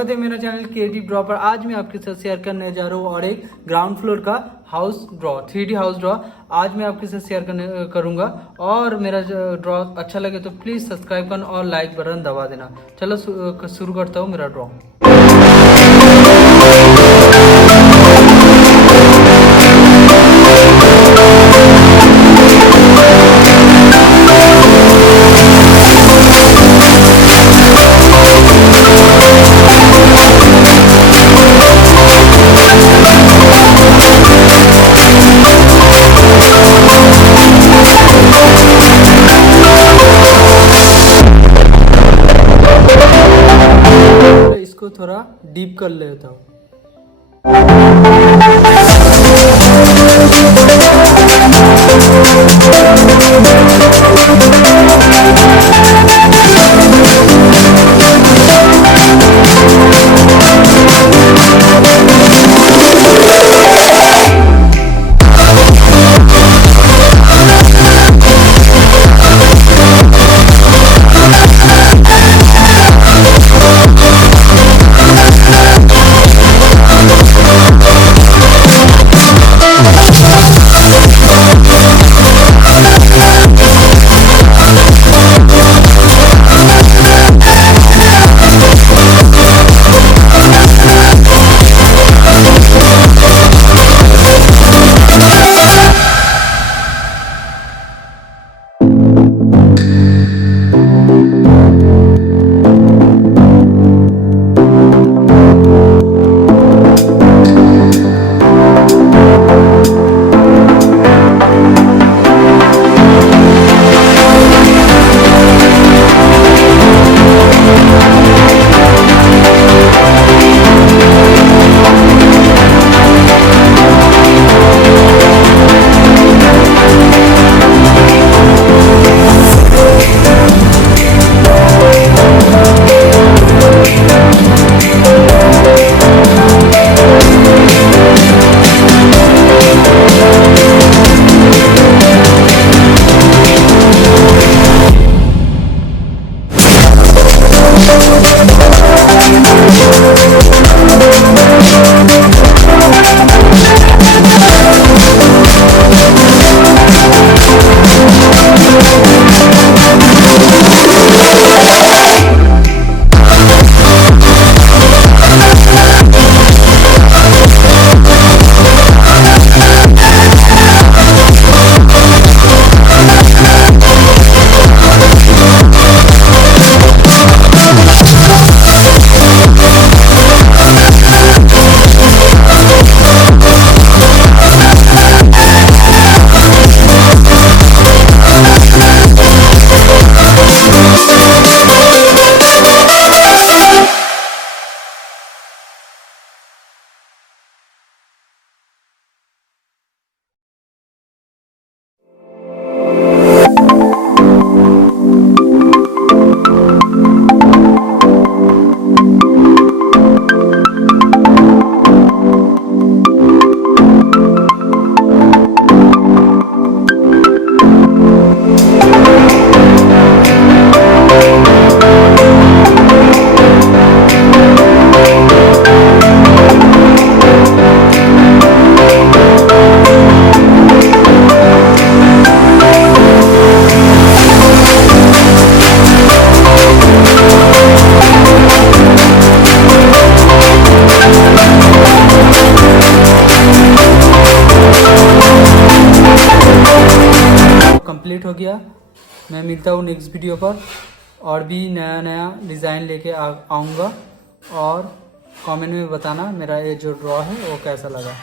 स्वागत है मेरा चैनल क्रिएटिव ड्रॉ पर। आज मैं आपके साथ शेयर करने जा रहा हूँ और एक ग्राउंड फ्लोर का house draw 3D house draw आज मैं आपके साथ शेयर करूँगा। और मेरा ड्रॉ अच्छा लगे तो प्लीज़ सब्सक्राइब करना और लाइक बटन दबा देना। चलो शुरू करता हूँ मेरा ड्रॉ। इसको थोड़ा डीप कर लेता हूँ। कंप्लीट हो गया। मैं मिलता हूँ नेक्स्ट वीडियो पर और भी नया नया डिज़ाइन लेके आऊँगा। और कमेंट में बताना मेरा ये जो ड्रॉ है वो कैसा लगा।